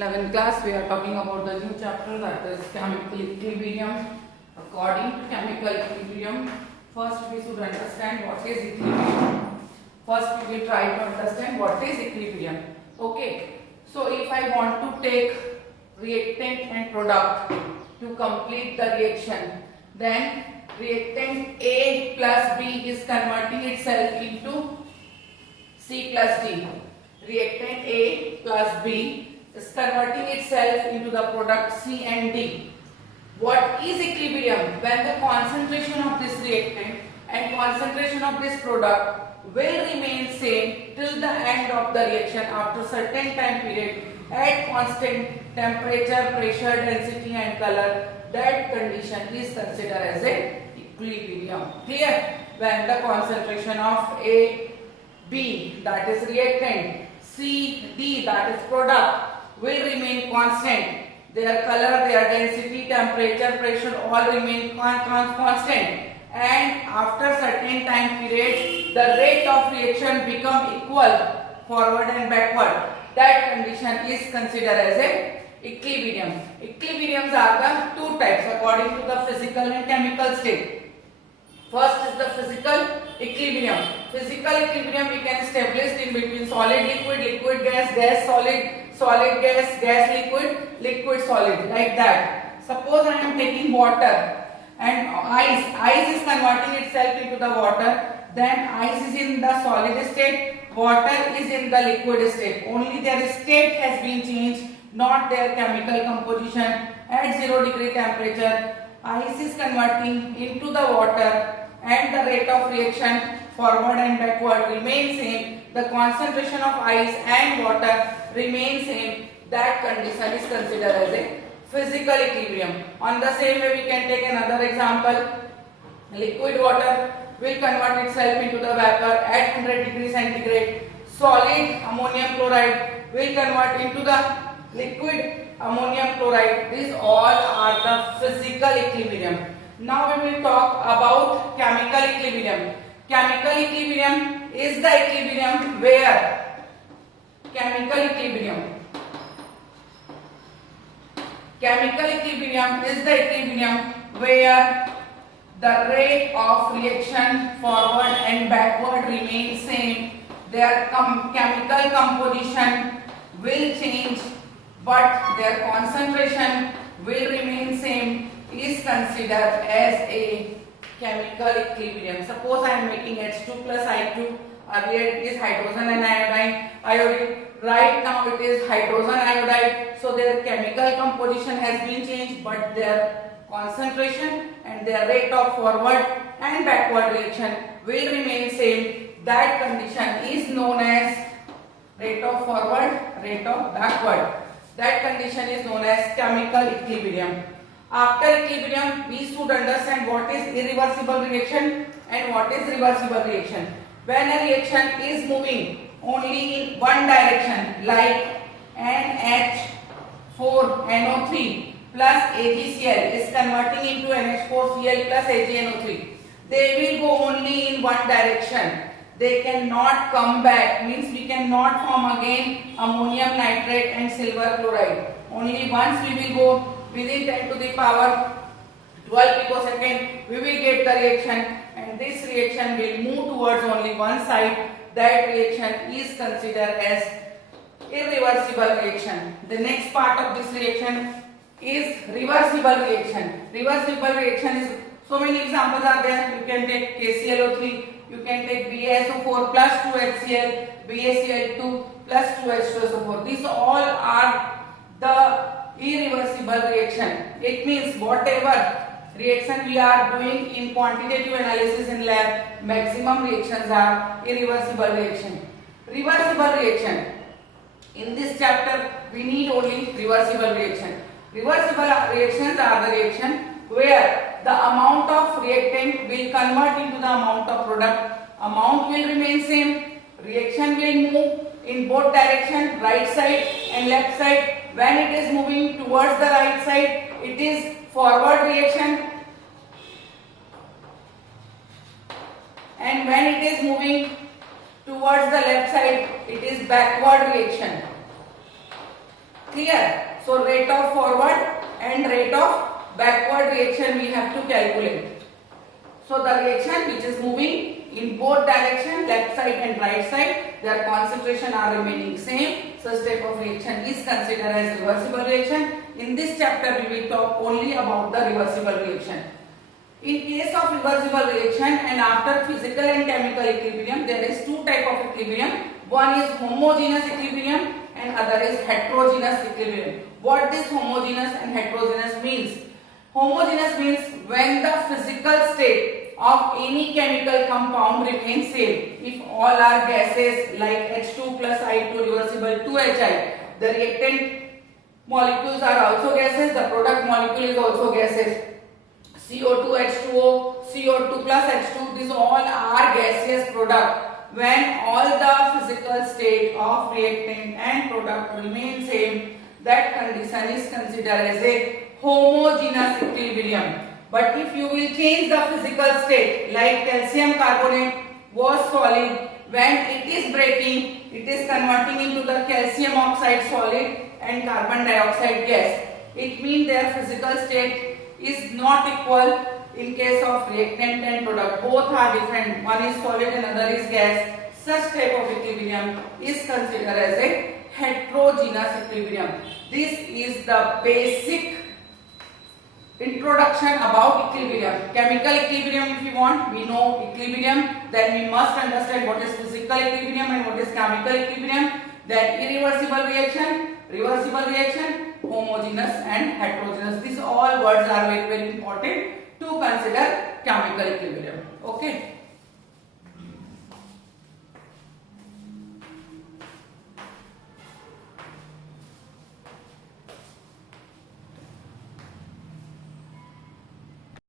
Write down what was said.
11th class, we are talking about the new chapter, that is chemical equilibrium. According to chemical equilibrium, first we should understand what is equilibrium. First we will try to understand what is equilibrium. Okay, so if I want to take reactant and product to complete the reaction, then reactant A plus B is converting itself into C plus D. Reactant A plus B is converting itself into the product C and D. What is equilibrium? When the concentration of this reactant and concentration of this product will remain same till the end of the reaction after certain time period at constant temperature, pressure, density and color, that condition is considered as a equilibrium. Clear? When the concentration of A, B, that is reactant, C, D, that is product, will remain constant. Their color, their density, temperature, pressure all remain constant. And after certain time period, the rate of reaction become equal forward and backward. That condition is considered as a equilibrium. Equilibriums are the two types according to the physical and chemical state. First is the physical equilibrium. Physical equilibrium we can establish in between solid liquid, liquid gas, gas solid, solid gas, gas liquid, liquid solid, like that. Suppose I am taking water and ice is converting itself into the water, then ice is in the solid state, water is in the liquid state. Only their state has been changed, not their chemical composition. At 0 degree temperature, ice is converting into the water and the rate of reaction forward and backward remains same. The concentration of ice and water remains same. That condition is considered as a physical equilibrium. On the same way, we can take another example. Liquid water will convert itself into the vapor at 100 degrees centigrade. Solid ammonium chloride will convert into the liquid ammonium chloride. These all are the physical equilibrium. Now we will talk about chemical equilibrium. Chemical equilibrium is the equilibrium where chemical equilibrium is the equilibrium where the rate of reaction forward and backward remains same. Their chemical composition will change, but their concentration will remain same, is considered as a chemical equilibrium. Suppose I am making H2 plus I2. Earlier it is hydrogen and iodine. Right now it is hydrogen iodide. So their chemical composition has been changed, but their concentration and their rate of forward and backward reaction will remain same. That condition is known as rate of forward, rate of backward. That condition is known as chemical equilibrium. After equilibrium, we should understand what is irreversible reaction and what is reversible reaction. When a reaction is moving only in one direction, like NH4NO3 plus AgCl is converting into NH4Cl plus AgNO3, they will go only in one direction. They cannot come back, means we cannot form again ammonium nitrate and silver chloride. Only once we will go within 10 to the power 12 picosecond, we will get the reaction, and this reaction will move towards only one side. That reaction is considered as irreversible reaction. The next part of this reaction is reversible reaction. Reversible reaction is, so many examples are there. You can take KClO3, you can take BaSO4 plus 2HCl, BaCl2 plus 2H2SO4. These all are the irreversible reaction. It means whatever reaction we are doing in quantitative analysis in lab, maximum reactions are irreversible reaction. Reversible reaction. In this chapter, we need only reversible reaction. Reversible reactions are the reaction where the amount of reactant will convert into the amount of product. Amount will remain same. Reaction will move in both direction, right side and left side. When it is moving towards the right side, it is forward reaction, and when it is moving towards the left side, it is backward reaction. Clear? So rate of forward and rate of backward reaction we have to calculate. So the reaction which is moving in both direction, left side and right side, their concentration are remaining same. Such type of reaction is considered as reversible reaction. In this chapter we will talk only about the reversible reaction. In case of reversible reaction and after physical and chemical equilibrium, there is two type of equilibrium. One is homogeneous equilibrium and other is heterogeneous equilibrium. What this homogeneous and heterogeneous means? Homogeneous means when the physical state of any chemical compound remains same. If all are gases like H2 plus I2 reversible 2HI, the reactant molecules are also gases, the product molecule is also gases. CO2, H2O, CO2 plus H2, these all are gaseous product. When all the physical state of reactant and product remain same, that condition is considered as a homogeneous equilibrium. But if you will change the physical state, like calcium carbonate was solid, when it is breaking, it is converting into the calcium oxide solid and carbon dioxide gas. It means their physical state is not equal in case of reactant and product. Both are different. One is solid and other is gas. Such type of equilibrium is considered as a heterogeneous equilibrium. This is the basic introduction about equilibrium. Chemical equilibrium, if you want, we know equilibrium, then we must understand what is physical equilibrium and what is chemical equilibrium. Then irreversible reaction, reversible reaction, homogeneous and heterogeneous. These all words are very, very important to consider chemical equilibrium. Okay.